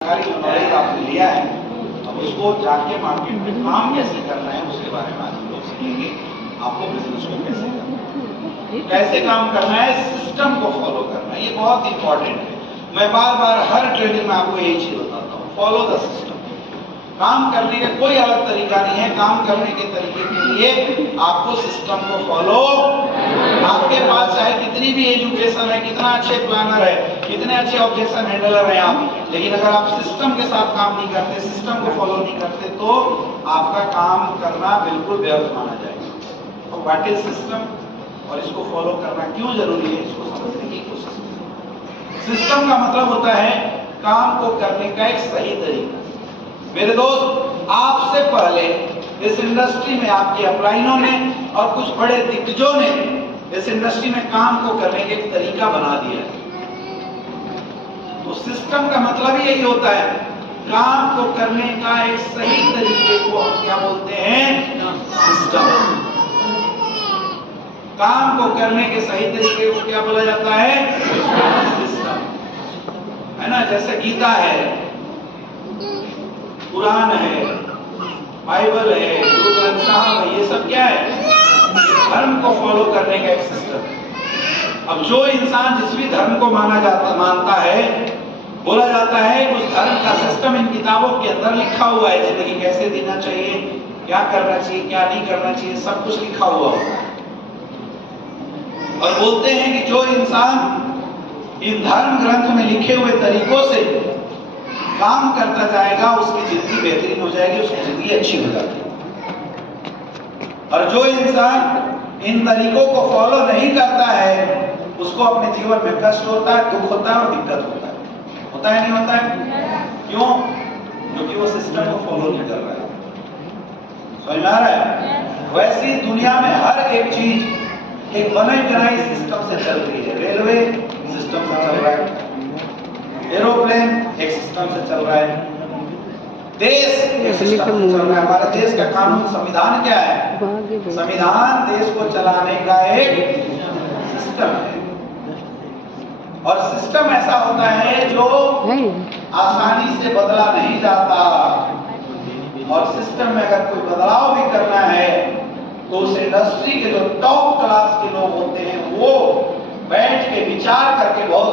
Knowledge आपने लिया है, अब उसको जाके मार्केट में काम कैसे करना है उसके बारे में आज हम लोग सीखेंगे। आपको बिजनेस को कैसे करना है, कैसे काम करना है, सिस्टम को फॉलो करना है, ये बहुत इंपॉर्टेंट है। मैं बार बार हर ट्रेनिंग में आपको यही चीज बताता हूँ, फॉलो द सिस्टम। काम करने का कोई अलग तरीका नहीं है, काम करने के तरीके के लिए आपको सिस्टम को फॉलो। आपके पास चाहे कितनी भी एजुकेशन है, कितना अच्छे प्लानर है, कितने अच्छे ऑब्जेक्शन हैंडलर हैं आप, लेकिन अगर आप सिस्टम के साथ काम नहीं करते, सिस्टम को फॉलो नहीं करते, तो आपका काम करना बिल्कुल व्यर्थ माना जाएगा। तो व्हाट इज सिस्टम और इसको फॉलो करना क्यों जरूरी है, इसको समझने की कोशिश करें। सिस्टम का मतलब होता है काम को करने का एक सही तरीका। मेरे दोस्त, आपसे पहले इस इंडस्ट्री में आपके अपलाइनों ने और कुछ बड़े दिग्गजों ने इस इंडस्ट्री में काम को करने के एक तरीका बना दिया है। तो सिस्टम का मतलब ही यही होता है, काम को करने का एक सही तरीके को हम क्या बोलते हैं, सिस्टम। काम को करने के सही तरीके को क्या बोला जाता है, सिस्टम, है ना। जैसे गीता है, कुरान है, बाइबल है, गुरु ग्रंथ साहब है, ये सब क्या है, धर्म को फॉलो करने का एक सिस्टम है। अब जो इंसान जिस भी धर्म को मानता है, बोला जाता है उस धर्म का सिस्टम इन किताबों के अंदर लिखा हुआ है। जिंदगी कैसे जीना चाहिए, क्या करना चाहिए, क्या नहीं करना चाहिए, सब कुछ लिखा हुआ होता है। और बोलते हैं कि जो इंसान इन धर्म ग्रंथ में लिखे हुए तरीकों से काम करता जाएगा, उसकी जिंदगी बेहतरीन हो जाएगी, उसकी जिंदगी अच्छी हो जाती है। और जो इंसान इन तरीकों को फॉलो नहीं करता है, उसको अपने जीवन में कष्ट होता है, दुख होता है और दिक्कत होता है। होता है नहीं होता है? क्यों? क्योंकि वो सिस्टम को फॉलो नहीं कर रहा है। समझ में आ रहा है? वैसी दुनिया में हर एक चीज एक बनाई बनाई सिस्टम से चल रही है। रेलवे सिस्टम से चल रहा है, एरोप्लेन एक सिस्टम से चल रहा है, देश एक सिस्टम से चल रहा है। हमारे देश का कानून, संविधान क्या है? संविधान देश को चलाने का एक सिस्टम है। और सिस्टम ऐसा होता है जो आसानी से बदला नहीं जाता। और सिस्टम में अगर कोई बदलाव भी करना है तो उस इंडस्ट्री के जो टॉप क्लास के लोग होते हैं, वो बैठ के विचार करके बहुत